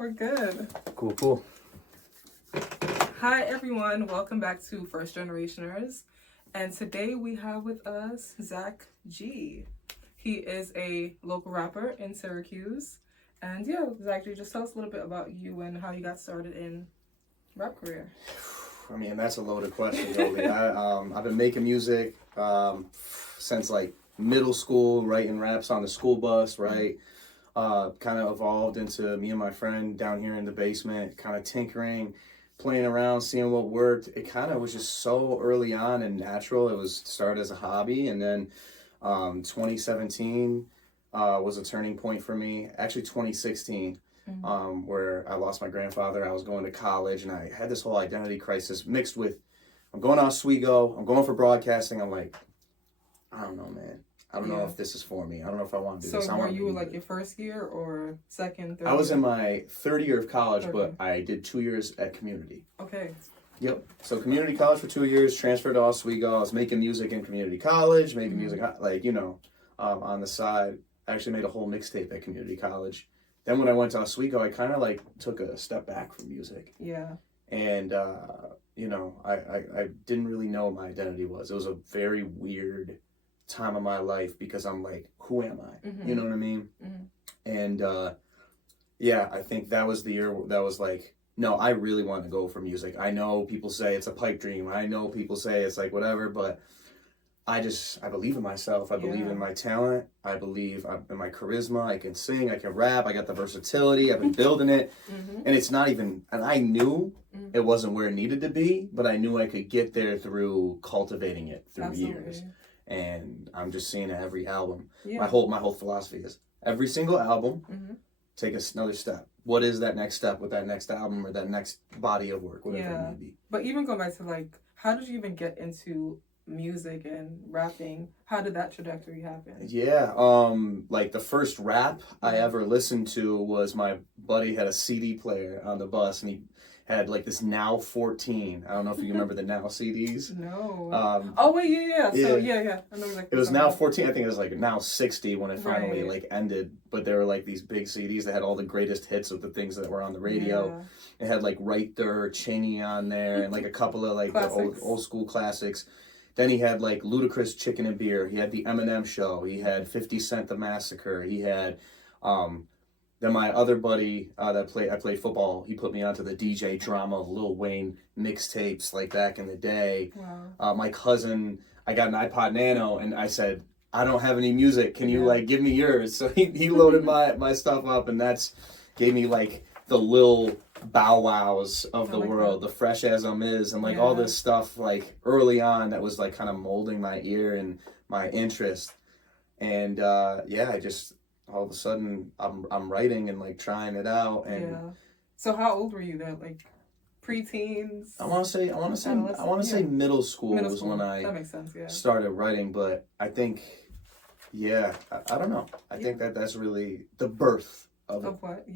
we're good. Cool. Hi, everyone. Welcome back to First Generationerz. And today we have with us Zak G. He is a local rapper in Syracuse. And yeah, Zak G, just tell us a little bit about you and how you got started in rap career. I mean, that's a loaded question, Goldie. I've been making music since like middle school, writing raps on the school bus, right? Kind of evolved into me and my friend down here in the basement, kind of tinkering, playing around, seeing what worked. It kind of was just so early on and natural. It was started as a hobby, and then 2017 was a turning point for me. Actually, 2016. Where I lost my grandfather. I was going to college and I had this whole identity crisis mixed with, I'm going to Oswego, I'm going for broadcasting. I'm like, I don't know, man. I don't know if this is for me. I don't know if I want to do this. So were you like your first year or second, third? I was in my third year of college, but I did 2 years at community. Okay. Yep. So community college for 2 years, transferred to Oswego. I was making music in community college, making music like, on the side. I actually made a whole mixtape at community college. Then when I went to Oswego, I kind of like took a step back from music. Yeah. And, I didn't really know what my identity was. It was a very weird time of my life because I'm like, who am I? You know what I mean? And, I think that was the year that was like, no, I really want to go for music. I know people say it's a pipe dream. I know people say it's like whatever, but I believe in myself. I believe in my talent. I believe in my charisma. I can sing. I can rap. I got the versatility. I've been building it. And it's not even, and I knew it wasn't where it needed to be, but I knew I could get there through cultivating it through years. And I'm just seeing it every album. My whole philosophy is every single album, take another step. What is that next step with that next album or that next body of work, whatever it may be. But even going back to like, how did you even get into music and rapping? How did that trajectory happen? Like the first rap I ever listened to was my buddy had a CD player on the bus, and he had like this Now 14. I don't know if you remember the Now CDs. No. So yeah. I know exactly. It was Now 14. I think it was like Now 60 when it finally like ended. But they were like these big CDs that had all the greatest hits of the things that were on the radio. It had like Right There, Cheney on there, and like a couple of like the old school classics. Then he had like Ludacris Chicken and Beer. He had the Eminem Show. He had 50 Cent The Massacre. He had, then my other buddy I played football. He put me onto the DJ drama of Lil Wayne mixtapes like back in the day. Wow. My cousin, I got an iPod Nano and I said, I don't have any music. Can you like give me yours? So he loaded my stuff up, and that's gave me like the Lil Bow Wows of the world, the Fresh As Is, and like all this stuff like early on that was like kind of molding my ear and my interest. And I just all of a sudden I'm writing and like trying it out. And so how old were you then? Like preteens? I want to say middle school was when I that makes sense, started writing, but I think I don't know. I think that's really the birth of what?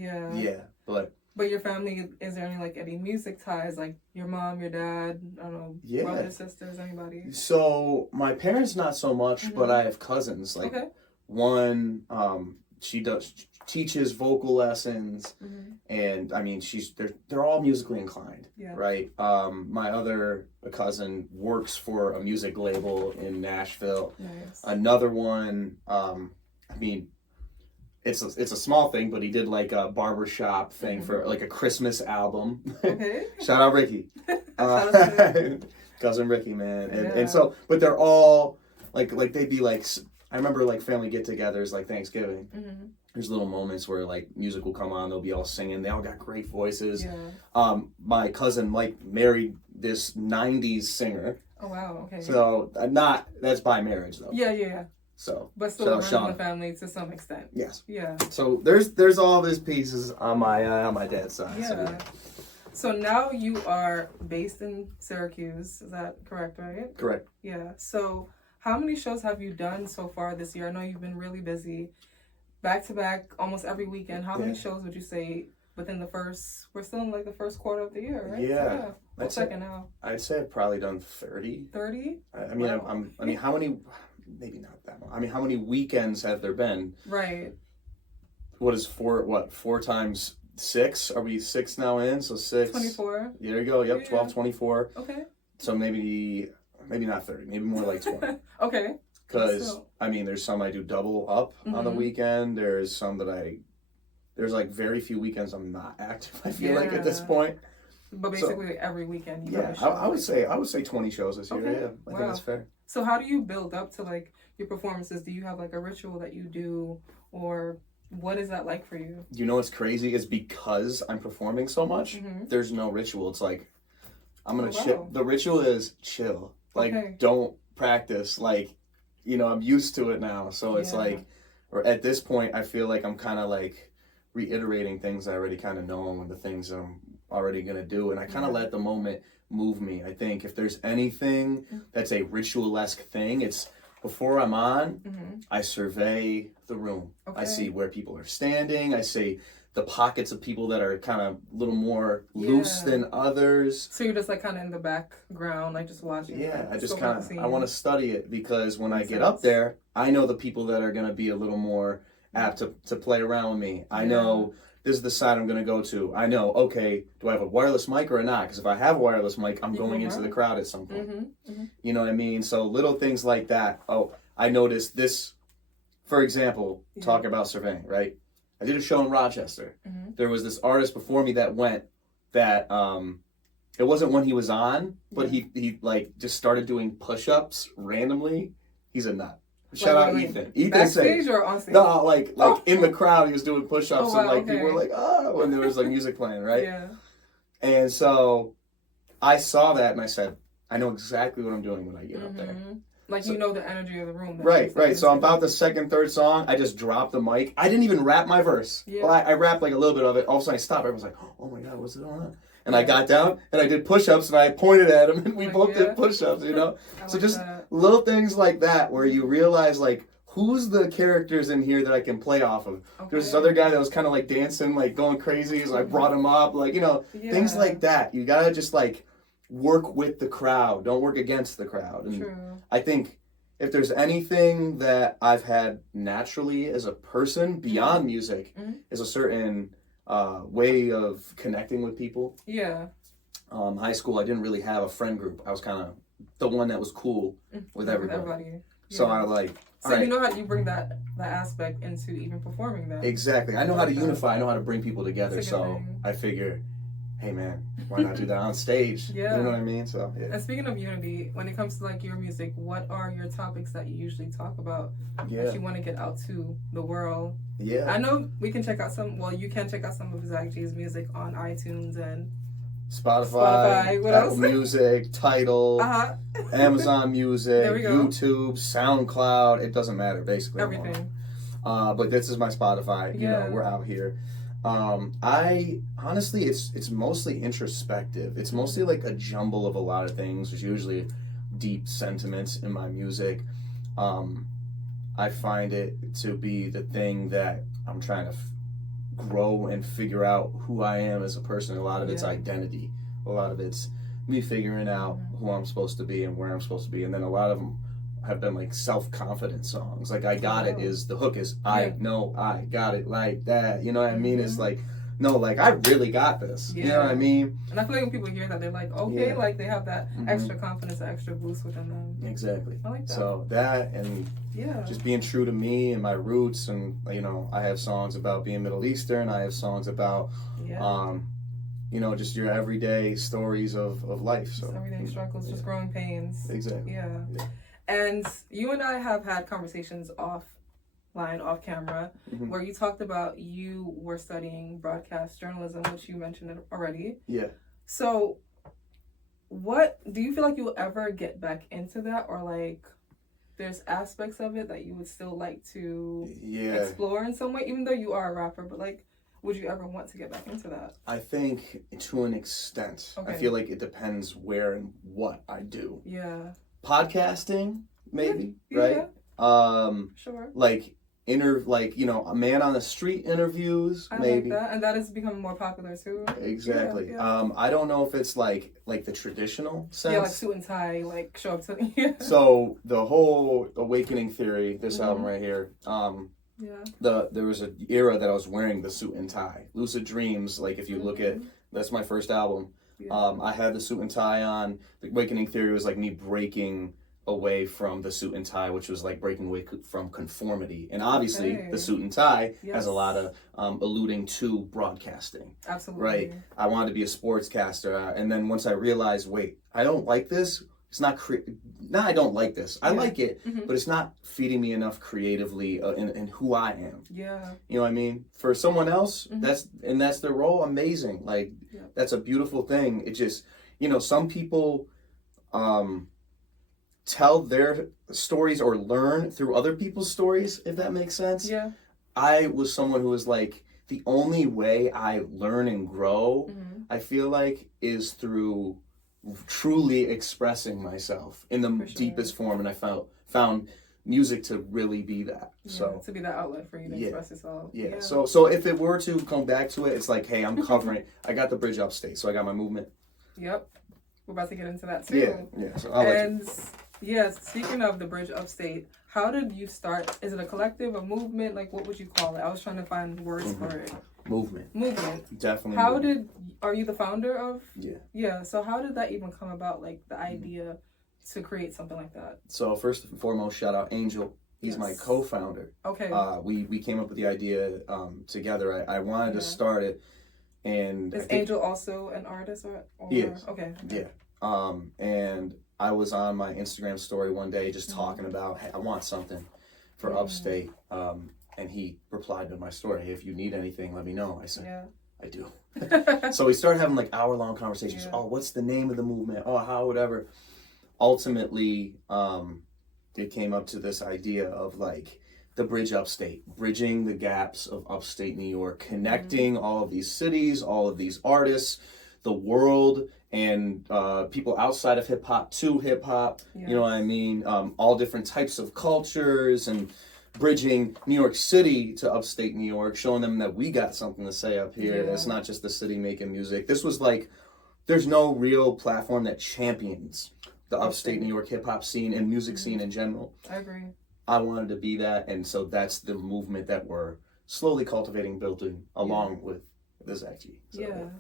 But your family, is there any music ties, like your mom, your dad, I don't know, brothers, sisters, anybody? So my parents not so much, but I have cousins. Like one, she teaches vocal lessons, and I mean they're all musically inclined, right? My other cousin works for a music label in Nashville. Nice. Another one, It's a small thing, but he did like a barbershop thing for like a Christmas album. Okay. Shout out Ricky. Cousin Ricky, man. And so, but they're all like they'd be like, I remember like family get-togethers like Thanksgiving. There's little moments where like music will come on, they'll be all singing. They all got great voices. My cousin Mike married this 90s singer. Oh, wow. Okay. So that's by marriage though. Yeah. So, but still around the family to some extent. Yes. Yeah. So there's all these pieces on my dad's side. Yeah. So now you are based in Syracuse. Is that correct? Right. Correct. Yeah. So how many shows have you done so far this year? I know you've been really busy, back to back, almost every weekend. How many shows would you say within we're still in like the first quarter of the year, right? Yeah. What's second now? I'd say I've probably done 30. 30? I mean, how many? Maybe not that much. I mean, how many weekends have there been? Right. What is four times 6. Are we 6 now in? So 6. 24. There you go. Yep, Yeah. 12, 24. Okay. So maybe not 30. Maybe more like 20. Okay. Because, I mean, there's some I do double up on the weekend. There's some that there's like very few weekends I'm not active, I feel like, at this point. But basically every weekend you yeah, I would say 20 shows this year. Okay. Yeah, I think that's fair. So how do you build up to like your performances? Do you have like a ritual that you do, or what is that like for you? You know what's crazy is because I'm performing so much, there's no ritual. It's like I'm gonna chill. The ritual is chill. Like don't practice. Like, you know, I'm used to it now. So it's like, or at this point I feel like I'm kind of like reiterating things I already kind of know and the things that I'm already going to do. And I kind of let the moment move me. I think if there's anything that's a ritual-esque thing, it's before I'm on, I survey the room. I see where people are standing. I see the pockets of people that are kind of a little more loose than others. So you're just like kind of in the background, like just watching. Yeah, I just kind of, I want to study it because when I get up there, I know the people that are going to be a little more apt to play around with me. I know this is the side I'm going to go to. I know, okay, do I have a wireless mic or not? Because if I have a wireless mic, I'm going into the crowd at some point. You know what I mean? So little things like that. Oh, I noticed this, for example, talk about surveying, right? I did a show in Rochester. There was this artist before me that went that, it wasn't when he was on, but he like just started doing push-ups randomly. He's a nut. Shout out Ethan. Ethan backstage or on stage? No, like in the crowd, he was doing push-ups and like people were like, oh, and there was like music playing, right? Yeah. And so I saw that and I said, I know exactly what I'm doing when I get up there. Like, so, you know the energy of the room. Right. So about the second, third song, I just dropped the mic. I didn't even rap my verse. Yeah. Well, I rapped like a little bit of it. All of a sudden I stopped. Everyone's like, oh my God, what's going on? And I got down and I did push-ups and I pointed at him and we both did push-ups, you know? So just little things like that where you realize like, who's the characters in here that I can play off of? There's this other guy that was kind of like dancing, like going crazy. So I brought him up, like, you know, things like that. You gotta just like work with the crowd. Don't work against the crowd. And I think if there's anything that I've had naturally as a person beyond music is a certain way of connecting with people. Yeah. High school, I didn't really have a friend group. I was kind of the one that was cool with everybody. Yeah. So I like. So you know how you bring that aspect into even performing that. Exactly. I know how to unify. I know how to bring people together. So I figure, hey man, why not do that on stage? Yeah. You know what I mean? So yeah. And speaking of unity, when it comes to like your music, what are your topics that you usually talk about that you want to get out to the world? Yeah. I know we can check out some. Well, you can check out some of Zak G's music on iTunes and Spotify, what Apple else? Music, Tidal, Amazon Music, YouTube, SoundCloud. It doesn't matter, basically. Everything. But this is my Spotify. You know, we're out here. I honestly, it's mostly introspective. It's mostly like a jumble of a lot of things. There's usually deep sentiments in my music. I find it to be the thing that I'm trying to grow and figure out who I am as a person. A lot of it's identity. A lot of it's me figuring out who I'm supposed to be and where I'm supposed to be. And then a lot of them have been like self-confidence songs. Like I Got It is, the hook is, I know I got it like that. You know what I mean? It's like, no, like I really got this. You know what I mean? And I feel like when people hear that, they're like, okay, like they have that extra confidence, that extra boost within them. Exactly. I like that. So that and just being true to me and my roots. And, you know, I have songs about being Middle Eastern. I have songs about, you know, just your everyday stories of life. So just everyday struggles, just growing pains. Exactly. Yeah. And you and I have had conversations offline, off camera, where you talked about you were studying broadcast journalism, which you mentioned already. Yeah. So what do you feel like you'll ever get back into that, or like there's aspects of it that you would still like to explore in some way, even though you are a rapper, but like would you ever want to get back into that? I think to an extent. I feel like it depends where and what I do. Yeah. Podcasting, maybe, right? Sure. Like you know, a man on the street interviews, maybe. Like that. And that is becoming more popular too. Exactly. I don't know if it's like the traditional sense. Yeah, like suit and tie, like show up to So the whole Awakening Theory, this album right here, There was an era that I was wearing the suit and tie. Lucid Dreams, like if you look at, that's my first album. I had the suit and tie on. The Awakening Theory was like me breaking away from the suit and tie, which was like breaking away from conformity. And obviously the suit and tie has a lot of alluding to broadcasting. Absolutely. Right? I wanted to be a sportscaster. And then once I realized, wait, I don't like this. It's not I don't like this. I like it, but it's not feeding me enough creatively in who I am. Yeah. You know what I mean? For someone else, that's their role. Amazing. Like that's a beautiful thing. It just, some people tell their stories or learn through other people's stories, if that makes sense. Yeah. I was someone who was like, the only way I learn and grow, I feel like, is through truly expressing myself in the deepest form, and I found music to really be that. So to be that outlet for you to express yourself. Yeah. So if it were to come back to it, it's like, hey, I'm covering. I got the bridge upstate, so I got my movement. Yep. We're about to get into that too. Yeah. So speaking of the bridge upstate, how did you start? Is it a collective, a movement? Like, what would you call it? I was trying to find words for it. Movement. Definitely. Are you the founder of? Yeah. So how did that even come about? Like the idea to create something like that? So first and foremost, shout out Angel. He's my co-founder. Okay. We came up with the idea together. I wanted to start it, and is Angel also an artist or? He is. Okay. Yeah. And I was on my Instagram story one day just talking about, hey, I want something for upstate. And he replied to my story, hey, if you need anything, let me know. I said, I do. So we started having like hour-long conversations. Oh, what's the name of the movement? Oh, how, whatever. Ultimately, it came up to this idea of like the bridge upstate, bridging the gaps of upstate New York, connecting all of these cities, all of these artists, the world, and people outside of hip-hop to hip-hop. You know what I mean? All different types of cultures, and bridging New York City to upstate New York, showing them that we got something to say up here. It's not just the city making music. This was like, there's no real platform that champions the upstate New York hip-hop scene and music scene in general. I agree. I wanted to be that, and so that's the movement that we're slowly cultivating, building, along with the Zak G. So,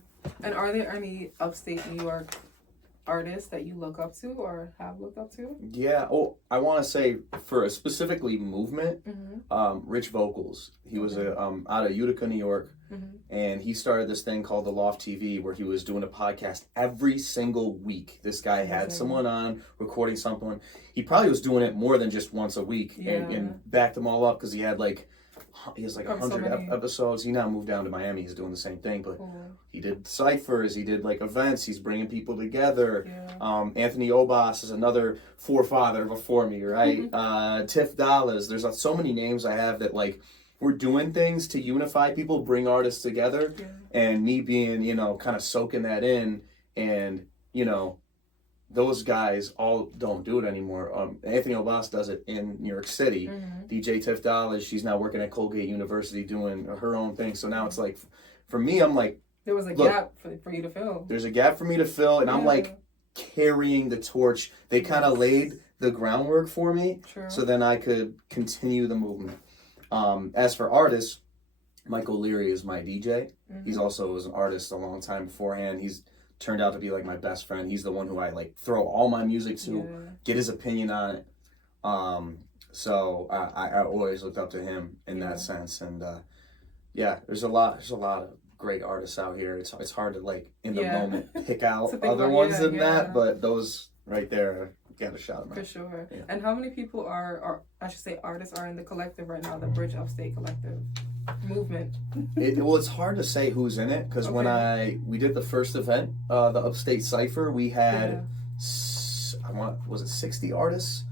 And are there any upstate New York artists that you look up to or have looked up to? Yeah. Oh, I want to say for a specifically movement, Rich Vocals. He was out of Utica, New York, and he started this thing called the Loft TV, where he was doing a podcast every single week. This guy had someone on recording something. He probably was doing it more than just once a week, and backed them all up because he has like 100 episodes. He now moved down to Miami. He's doing the same thing, but he did ciphers. He did like events. He's bringing people together. Anthony Obas is another forefather before me, right? Tiff Dollars. There's so many names I have that like we're doing things to unify people, bring artists together, and me being, kind of soaking that in, and those guys all don't do it anymore. Anthony Obas does it in New York City. DJ Tiff Dollars, she's now working at Colgate University doing her own thing. So now it's like, for me, I'm like, there was a gap for you to fill. There's a gap for me to fill, and I'm like carrying the torch. They kind of laid the groundwork for me, so then I could continue the movement. As for artists, Mike O'Leary is my DJ. He's also was an artist a long time beforehand. He's turned out to be like my best friend. He's the one who I like throw all my music to, get his opinion on it. So I always looked up to him in that sense. And there's a lot of great artists out here. It's hard to like in the moment pick out other ones than that, but those right there, got a shot at them. For sure. And how many people are I should say artists are in the collective right now, the Bridge Upstate Collective movement? It's hard to say who's in it, because when we did the first event, the Upstate Cypher, we had was it 60 artists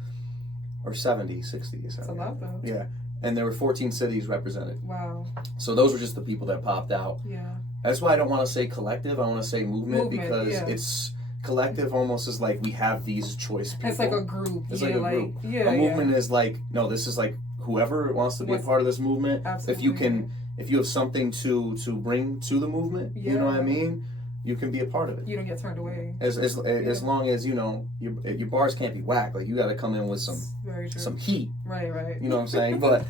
or 70? 60. That's a lot though. Yeah. And there were 14 cities represented. Wow. So those were just the people that popped out. Yeah. That's why I don't want to say collective. I want to say movement because it's collective almost is like we have these choice people. It's like a group. It's like a group. A movement is like, no, this is like whoever wants to be a part of this movement. Absolutely. If you have something to bring to the movement, you know what I mean? You can be a part of it. You don't get turned away. As long as, your bars can't be whack. Like you got to come in with some heat. Right. You know what I'm saying? But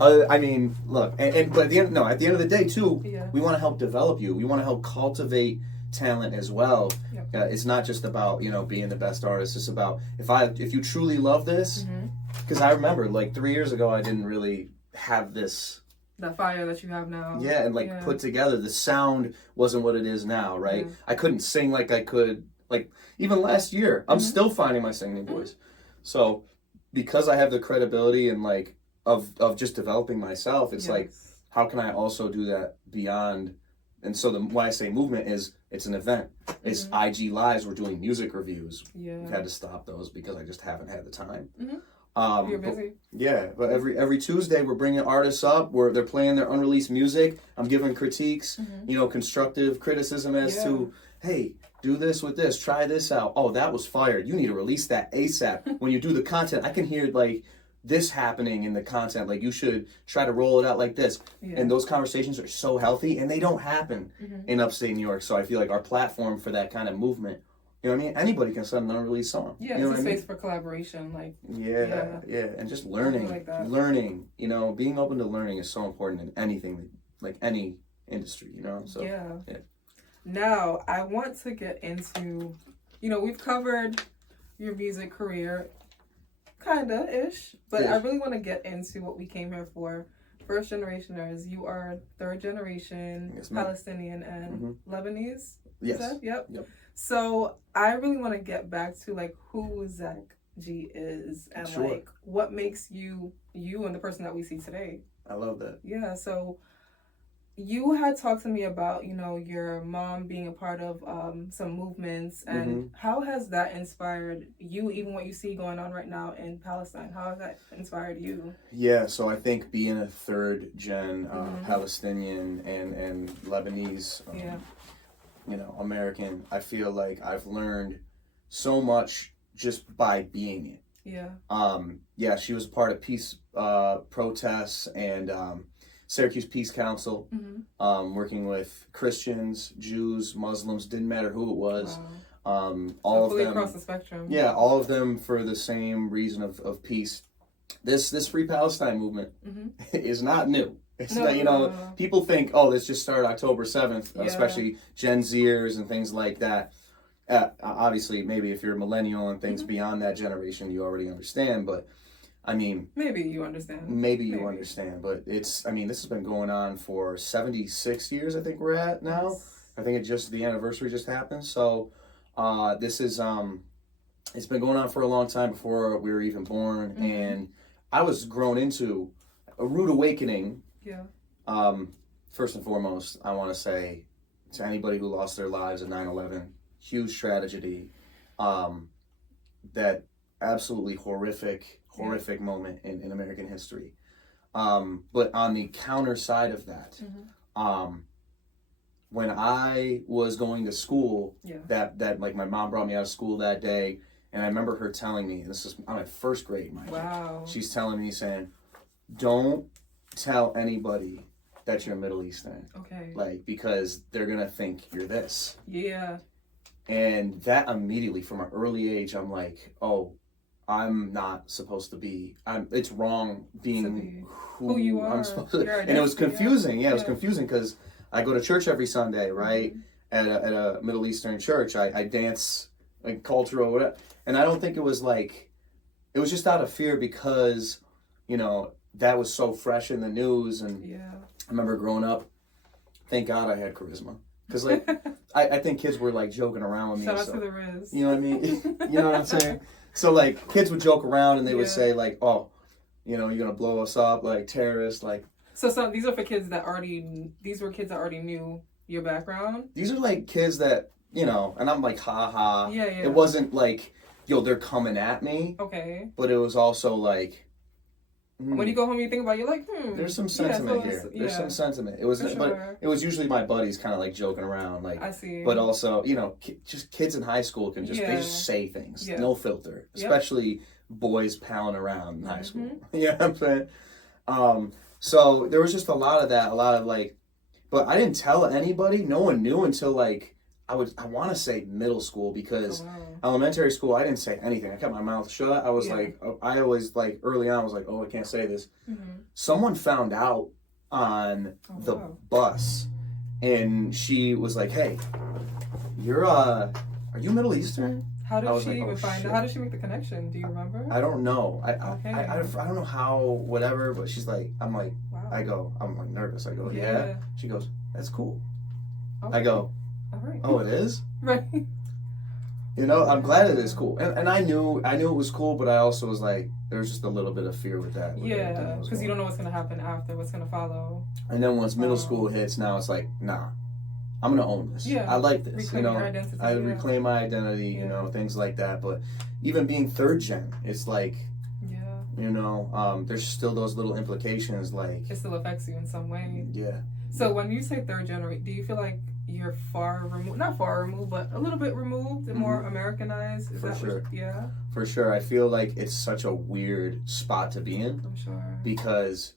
I mean, look, but at the end of the day too, Yeah. we want to help develop you. We want to help cultivate talent as well. Yep. It's not just about being the best artist. It's about if you truly love this. Because I remember like 3 years ago, I didn't really have this. That fire that you have now. Yeah, and put together, the sound wasn't what it is now, right? Yeah. I couldn't sing like I could, like even last year. I'm still finding my singing voice. So because I have the credibility and like of just developing myself, it's like, how can I also do that beyond? And so when I say movement it's an event. It's IG Lives. We're doing music reviews. Yeah. We've had to stop those because I just haven't had the time. You're busy. But every Tuesday we're bringing artists up where they're playing their unreleased music. I'm giving critiques, constructive criticism as to, hey, do this with this, try this out. Oh, that was fired. You need to release that ASAP. When you do the content, I can hear like this happening in the content. Like you should try to roll it out like this. Yeah. And those conversations are so healthy, and they don't happen in upstate New York. So I feel like our platform for that kind of movement. You know what I mean? Anybody can send an unreleased song. Yeah, you know it's a space for collaboration. Like and just learning, learning. Being open to learning is so important in anything, like any industry. So yeah. Now I want to get into, we've covered your music career, kinda ish, but I really want to get into what we came here for. First Generationerz, you are third generation Palestinian and Lebanese. Yes. Yep. So I really want to get back to like who Zak G is and like what makes you and the person that we see today. I love that. Yeah. So you had talked to me about, your mom being a part of some movements, and how has that inspired you, even what you see going on right now in Palestine? How has that inspired you? Yeah, so I think being a third gen Palestinian and Lebanese American, I feel like I've learned so much just by being it. Yeah. She was a part of peace protests and Syracuse Peace Council, working with Christians, Jews, Muslims, didn't matter who it was. Wow. All fully of them across the spectrum. Yeah, all of them for the same reason of peace. This Free Palestine movement is not new. It's not, people think, this just started October 7th, especially Gen Zers and things like that. Obviously, maybe if you're a millennial and things beyond that generation, you already understand, but I mean... Maybe you understand. Maybe you understand, but this has been going on for 76 years, I think we're at now. Yes. I think the anniversary just happened, so this is, it's been going on for a long time before we were even born, and I was grown into a rude awakening. Yeah. First and foremost, I want to say to anybody who lost their lives in 9/11, huge tragedy, that absolutely horrific moment in American history. But on the counter side of that, when I was going to school, that like my mom brought me out of school that day, and I remember her telling me, I'm in first grade, mind you. She's telling me, saying, don't tell anybody that you're Middle Eastern. Okay. Like, because they're gonna think you're this. Yeah. And that immediately, from an early age, I'm like, I'm not supposed to be. It's wrong being who you are. I'm supposed to. And it was confusing. Yeah, it was confusing because I go to church every Sunday, right? At a Middle Eastern church, I dance like cultural, whatever. And I don't think it was like, it was just out of fear because, that was so fresh in the news. And I remember growing up, thank God I had charisma. Because, like, I think kids were, like, joking around with me. Shout out to the Riz. You know what I mean? You know what I'm saying? So, like, kids would joke around and they would say, like, you're going to blow us up, like, terrorists, like. So these are for kids that these were kids that already knew your background? These are, like, kids that, and I'm like, ha. Yeah. It wasn't like, they're coming at me. Okay. But it was also, like. When you go home, you think about it, you're like, There's some sentiment here. There's some sentiment. It was, but it was usually my buddies kind of like joking around, like. I see. But also, just kids in high school can they just say things, no filter, especially boys palling around in high school. You know what I'm saying? So there was just a lot of that, but I didn't tell anybody. No one knew until like I want to say middle school, because Oh, wow. elementary school, I didn't say anything. I kept my mouth shut. I was Yeah. like, I always, like, early on, I was like, oh, I can't say this. Mm-hmm. Someone found out on the wow. bus, and she was like, hey, are you Middle Eastern? How did she like, even oh, find shit. out? How did she make the connection? Do you remember? I don't know. I Okay. don't know how, whatever, but she's like, I'm like, Wow. I'm like nervous. I go, yeah. Yeah. She goes, that's cool. Okay. I go, all right. oh, it is? Right. You know, I'm glad it is cool. And I knew it was cool, but I also was like, there was just a little bit of fear with that. Yeah, because you don't know what's going to happen after, what's going to follow. And then once middle school hits, now it's like, nah, I'm going to own this. Yeah. I like this. Reclaim your identity. I reclaim my identity, you know, things like that. But even being third gen, it's like, you know, there's still those little implications, like. It still affects you in some way. Yeah. So when you say third generation, do you feel like you're far removed, not far removed, but a little bit removed and more Americanized? Is For that sure. Yeah. For sure. I feel like it's such a weird spot to be in. I'm sure. Because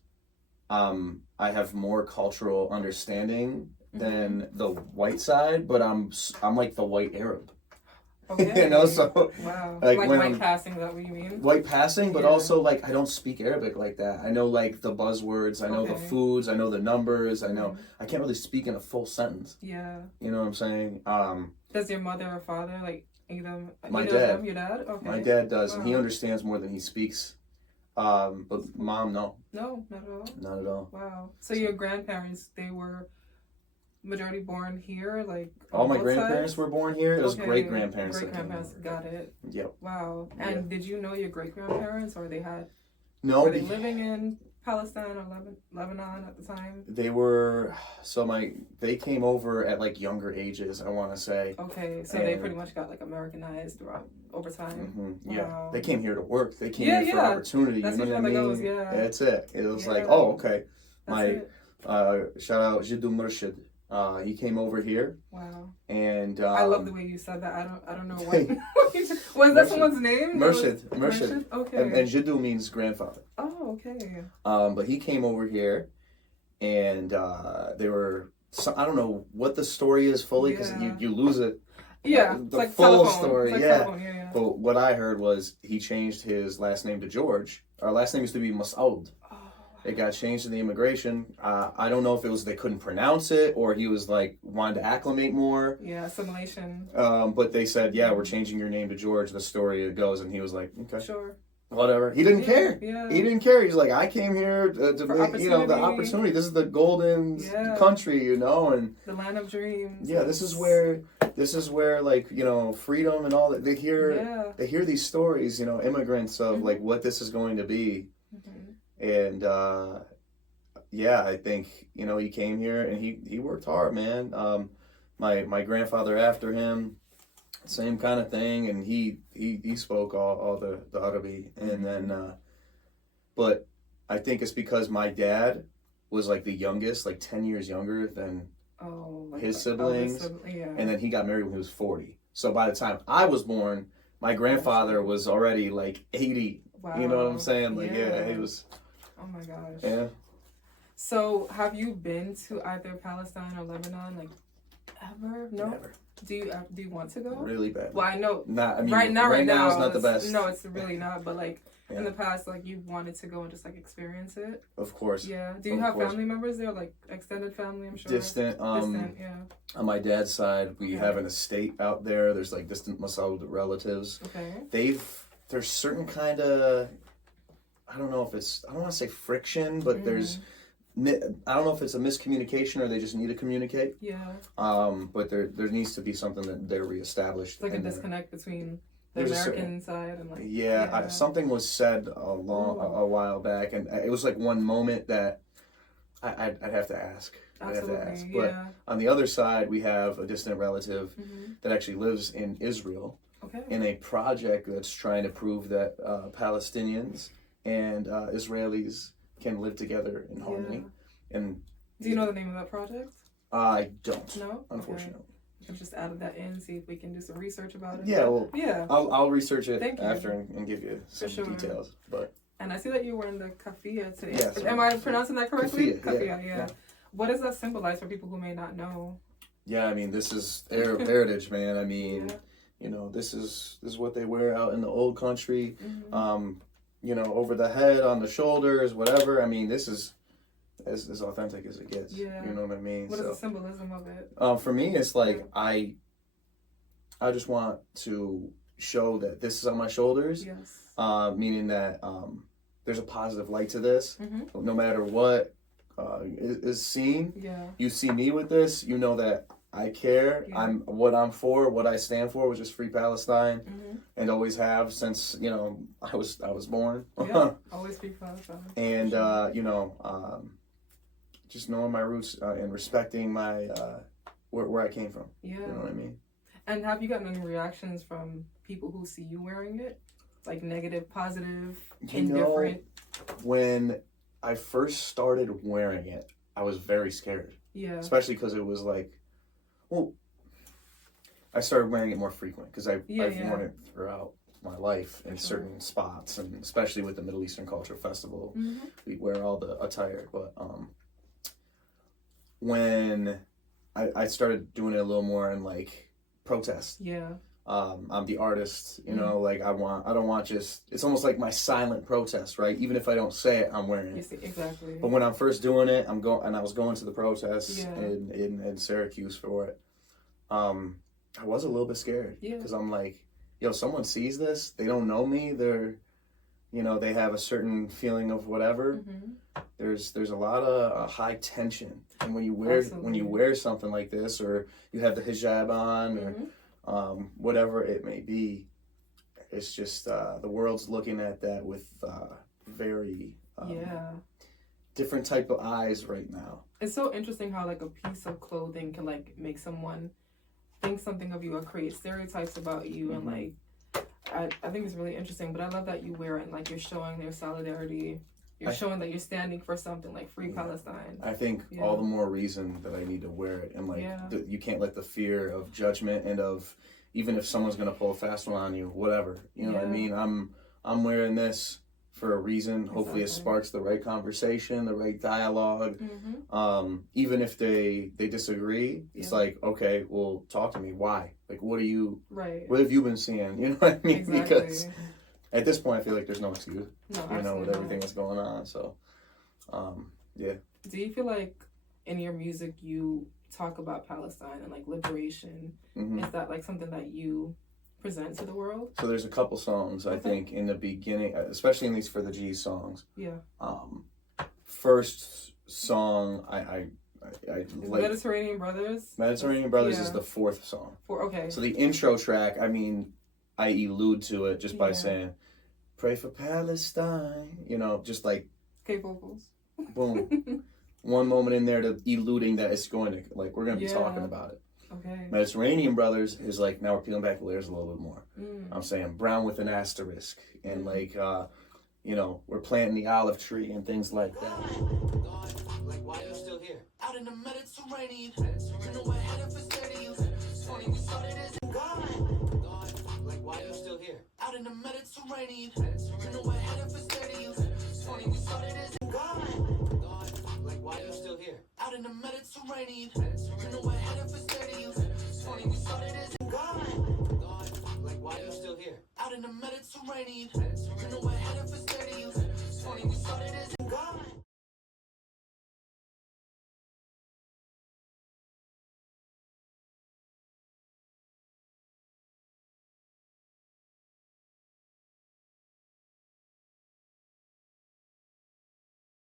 I have more cultural understanding than the white side, but I'm like the white Arab. Okay. You know, so wow. like white passing, is that what you mean? White passing, but also like I don't speak Arabic like that. I know like the buzzwords, I know the foods, I know the numbers, I know I can't really speak in a full sentence. Yeah. You know what I'm saying? Does your mother or father, like either my either dad? Of them, your dad? Okay. My dad does, and he understands more than he speaks. But mom, no. No, not at all. Not at all. Wow. So your grandparents, they were majority born here, like all my grandparents were born here. It was great grandparents. Great grandparents, got it. Yep. Wow. And did you know your great grandparents, or they had? No. Were they living in Palestine or Lebanon at the time? They were. They came over at like younger ages, I want to say. Okay, so they pretty much got like Americanized over time. Mm-hmm. Yeah. Wow. They came here to work. They came here for opportunity. That's you know what I mean? Goes, yeah. That's it. It was like, oh, okay. That's Shout out Jiddu Murshid. He came over here. Wow. And I love the way you said that. I don't know what. Was that someone's name? Murshid. Okay. And Jiddu means grandfather. Oh, okay. But he came over here, and they were. I don't know what the story is fully, because you lose it. Yeah, the like full telephone. story. Like yeah. Telephone. Yeah. But what I heard was he changed his last name to George. Our last name used to be Masoud. It got changed in the immigration. I don't know if it was they couldn't pronounce it, or he was like wanted to acclimate more. Yeah, assimilation. But they said, yeah, we're changing your name to George. The story goes, and he was like, okay, sure, whatever. He didn't care. Yeah. He didn't care. He's like, I came here to make, you know, the opportunity. This is the golden country, you know, and the land of dreams. Yeah, this is where like, you know, freedom and all that. They hear these stories, you know, immigrants of like what this is going to be. And I think, you know, he came here and he worked hard, man. My grandfather after him, same kind of thing, and he spoke all the Arabic, and then but I think it's because my dad was like the youngest, like 10 years younger than his siblings, and then he got married when he was 40. So by the time I was born, my grandfather was already like 80. Wow. You know what I'm saying? Like he was. Oh my gosh. Yeah. So, have you been to either Palestine or Lebanon, like, ever? No. Never. Do you want to go? Really bad. Well, I know. Right now is not the best. No, it's really not. But like in the past, like you wanted to go and just like experience it. Of course. Yeah. Do you have family members there, like extended family? I'm sure. Distant. Yeah. On my dad's side, we have an estate out there. There's like distant Masoud relatives. Okay. There's certain kind of. I don't want to say friction, but there's, I don't know if it's a miscommunication or they just need to communicate. Yeah. But there needs to be something that they're reestablished. It's like a disconnect between the American side and like. Something was said a while back, and it was like one moment that I'd have to ask. Absolutely, But on the other side, we have a distant relative that actually lives in Israel in a project that's trying to prove that Palestinians and Israelis can live together in harmony. And do you know the name of that project? I don't. No, unfortunately. I've just added that in. See if we can do some research about it. Yeah, well, I'll research it after and give you some details. But and I see that you were in the kafia today. Yes, Am I pronouncing that correctly? Kafia, yeah. What does that symbolize for people who may not know? Yeah, I mean, this is Arab heritage, man. I mean, you know, this is what they wear out in the old country. You know, over the head, on the shoulders, whatever. I mean, this is as authentic as it gets. Yeah. You know what I mean? What is the symbolism of it? For me, it's like I just want to show that this is on my shoulders. Yes. Meaning that there's a positive light to this. No matter what is seen, you see me with this, you know that I care. I'm for, what I stand for, which is free Palestine, and always have since, you know, I was born. Always free Palestine. And you know, just knowing my roots and respecting my where I came from. You know what I mean? And have you gotten any reactions from people who see you wearing it? Like negative, positive, indifferent? When I first started wearing it, I was very scared. Yeah. Especially because it was like, well, I started wearing it more frequent because I've worn it throughout my life in certain spots, and especially with the Middle Eastern Culture Festival, we wear all the attire. But when I started doing it a little more in like protest. I'm the artist, you know, like I don't want just, it's almost like my silent protest, right? Even if I don't say it, I'm wearing it. Exactly. But when I'm first doing it, I was going to the protests in Syracuse for it. I was a little bit scared because I'm like, yo, someone sees this, they don't know me, they're, you know, they have a certain feeling of whatever. There's a lot of high tension, and when you wear something like this, or you have the hijab on, or whatever it may be, it's just the world's looking at that with very different type of eyes right now. It's so interesting how like a piece of clothing can like make someone think something of you or create stereotypes about you, and like I think it's really interesting. But I love that you wear it and like you're showing their solidarity. You're showing that you're standing for something like free Palestine. I think all the more reason that I need to wear it. And like, you can't let the fear of judgment and of, even if someone's going to pull a fast one on you, whatever, you know what I mean? I'm wearing this for a reason. Hopefully it sparks the right conversation, the right dialogue. Even if they disagree, it's like, okay, well, talk to me. Why? Like, what have you been seeing? You know what I mean? Because at this point, I feel like there's no excuse, you know, with everything that's going on. So, yeah. Do you feel like in your music you talk about Palestine and like liberation? Is that like something that you present to the world? So there's a couple songs, I think, in the beginning, especially in these For the G songs. First song, I like Mediterranean Brothers? Mediterranean Brothers is the fourth song. So the intro track, I mean, I allude to it just by saying, pray for Palestine, you know, just like K-vocals. Boom. One moment in there to eluding that it's going to, like, we're going to be talking about it. Mediterranean Brothers is like, now we're peeling back the layers a little bit more. I'm saying brown with an asterisk, and like, you know, we're planting the olive tree and things like that. Like, why are you still here? Out in the Mediterranean, you know what headed for stadiums. Funny we started as God. Like, why are you still here? Out in the Mediterranean, you know what headed for stadiums. Funny we started as God. Like, why are you still here? Out in the Mediterranean, you know what headed for stadiums. Funny we started as God. Like, why are you still here? Out in the Mediterranean.